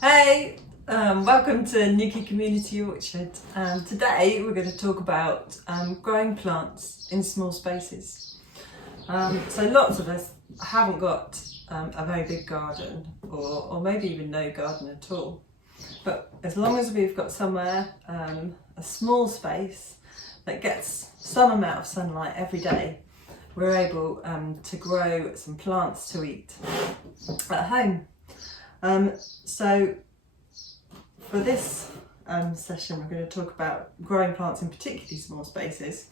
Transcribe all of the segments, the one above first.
Hey, welcome to Nuki Community Orchard. Today we're going to talk about growing plants in small spaces. So lots of us haven't got a very big garden or maybe even no garden at all. But as long as we've got somewhere, a small space that gets some amount of sunlight every day, we're able to grow some plants to eat at home. So for this session we're going to talk about growing plants in particularly small spaces.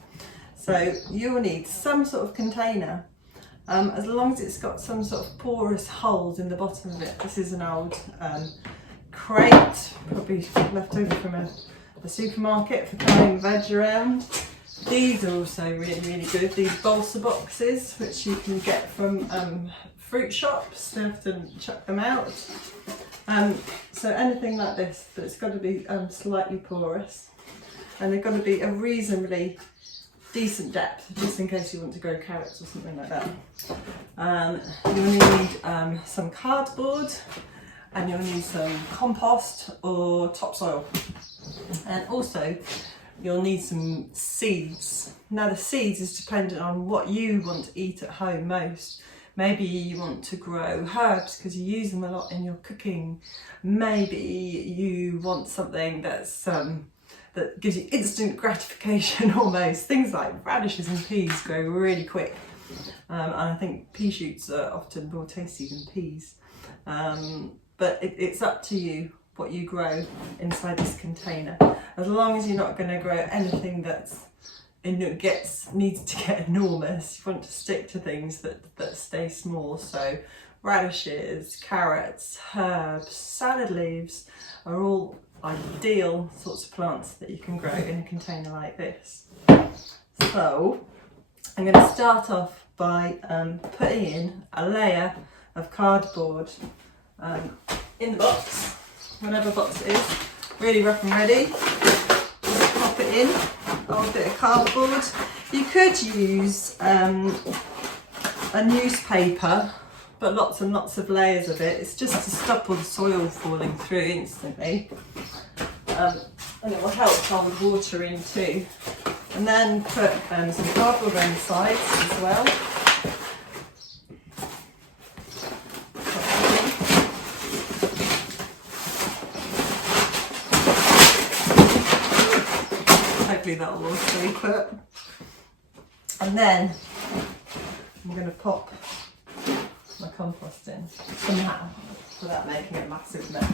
So you'll need some sort of container, as long as it's got some sort of porous holes in the bottom of it. This is an old crate, probably left over from a supermarket for carrying veg around. These are also really good, these balsa boxes which you can get from fruit shops. They often chuck them out. So anything like this, but it's got to be slightly porous, and they've got to be a reasonably decent depth, just in case you want to grow carrots or something like that. You'll need some cardboard, and you'll need some compost or topsoil, and also you'll need some seeds. Now the seeds is dependent on what you want to eat at home most. Maybe you want to grow herbs because you use them a lot in your cooking. Maybe you want something that's that gives you instant gratification almost. Things like radishes and peas grow really quick. And I think pea shoots are often more tasty than peas. But it's up to you what you grow inside this container. As long as you're not going to grow anything that's needs to get enormous, you want to stick to things that stay small. So radishes, carrots, herbs, salad leaves are all ideal sorts of plants that you can grow in a container like this. So I'm going to start off by putting in a layer of cardboard in the box, whatever box it is, really rough and ready. Just pop it in. Old bit of cardboard. You could use a newspaper, but lots and lots of layers of it. It's just to stop all the soil falling through instantly, and it will help hold water in too. And then put some cardboard around the sides as well. Hopefully that will all stay put. And then I'm going to pop my compost in somehow without making a massive mess.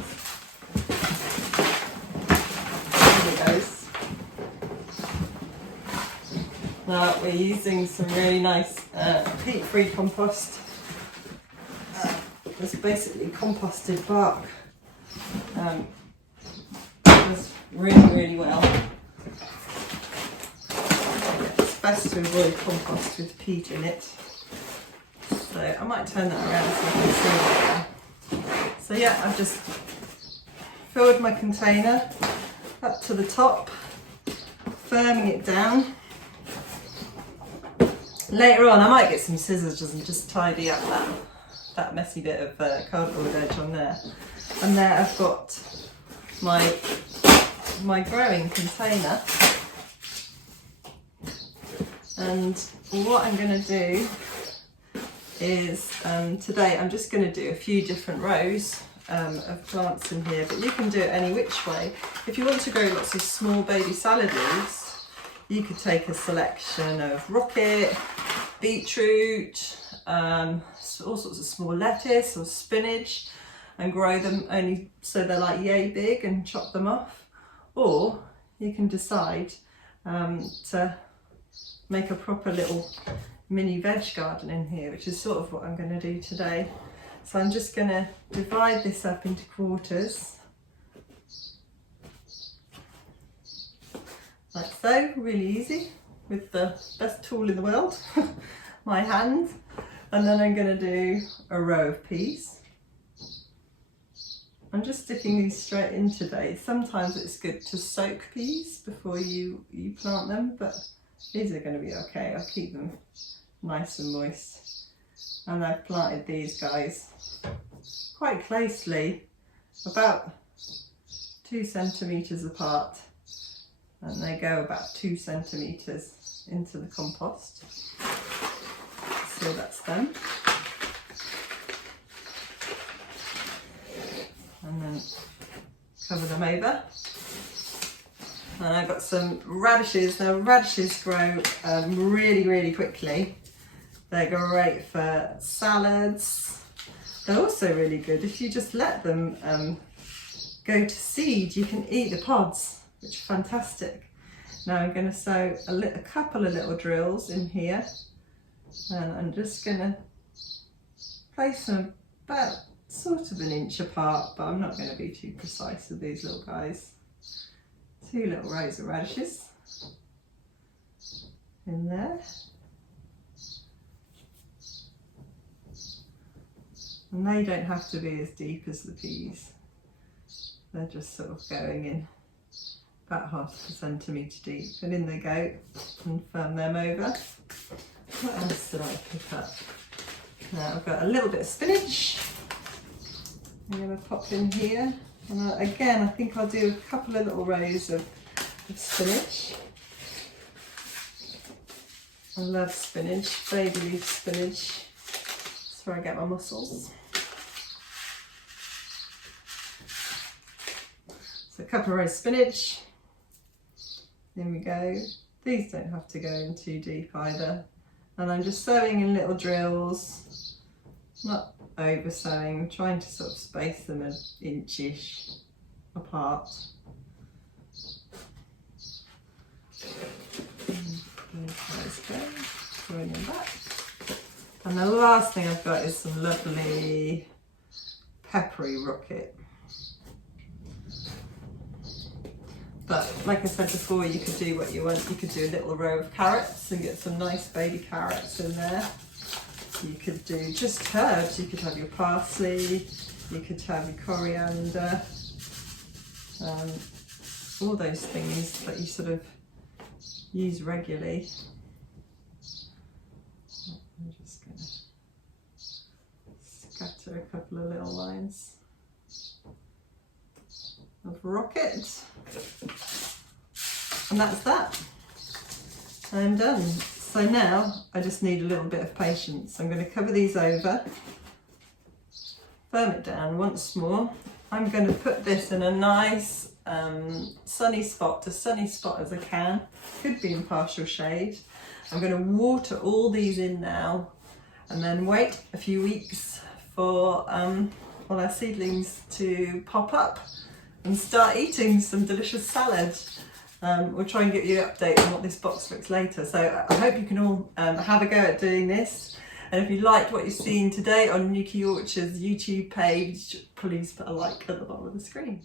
Here it goes. Now we're using some really nice peat-free compost. It's basically composted bark. Does really well. Best to avoid compost with peat in it. So I might turn that around so you can see it. So yeah, I've just filled my container up to the top, firming it down. Later on I might get some scissors and just tidy up that messy bit of cardboard edge on there. And there I've got my growing container. And what I'm going to do is, today I'm just going to do a few different rows of plants in here, but you can do it any which way. If you want to grow lots of small baby salad leaves, you could take a selection of rocket, beetroot, all sorts of small lettuce or spinach, and grow them only so they're like yay big and chop them off. Or you can decide to make a proper little mini veg garden in here, which is sort of what I'm going to do today. So I'm just going to divide this up into quarters, like so, really easy, with the best tool in the world, my hand. And then I'm going to do a row of peas. I'm just sticking these straight in today. Sometimes it's good to soak peas before you plant them, but these are going to be okay. I'll keep them nice and moist. And I've planted these guys quite closely about 2 centimetres apart, and they go about 2 centimetres into the compost. So that's them. And then cover them over. And I've got some radishes. Now radishes grow really quickly. They're great for salads. They're also really good if you just let them go to seed. You can eat the pods, which are fantastic. Now I'm going to sew a couple of little drills in here, and I'm just going to place them about sort of 1 inch apart, but I'm not going to be too precise with these little guys. 2 little rows of radishes in there. And they don't have to be as deep as the peas. They're just sort of going in about 1/2 centimetre deep. And in they go, and firm them over. What else did I pick up? Now I've got a little bit of spinach. I'm going to pop in here. And again, I think I'll do a couple of little rows of spinach. I love spinach, baby leaf spinach. That's where I get my muscles. So a couple of rows of spinach. In we go. These don't have to go in too deep either. And I'm just sewing in little drills, not over sewing, trying to sort of space them 1 inch-ish apart. Throwing them back. And the last thing I've got is some lovely peppery rocket. But like I said before, you could do what you want. You could do a little row of carrots and get some nice baby carrots in there. You could do just herbs. You could have your parsley, you could have your coriander, all those things that you sort of use regularly. I'm just going to scatter a couple of little lines of rocket, and that's that. I'm done. So now I just need a little bit of patience. I'm going to cover these over, firm it down once more. I'm going to put this in a nice sunny spot, as sunny spot as I can. Could be in partial shade. I'm going to water all these in now and then wait a few weeks for all our seedlings to pop up and start eating some delicious salad. We'll try and give you an update on what this box looks later. So I hope you can all have a go at doing this. And if you liked what you've seen today on Nuki Orchard's YouTube page, please put a like at the bottom of the screen.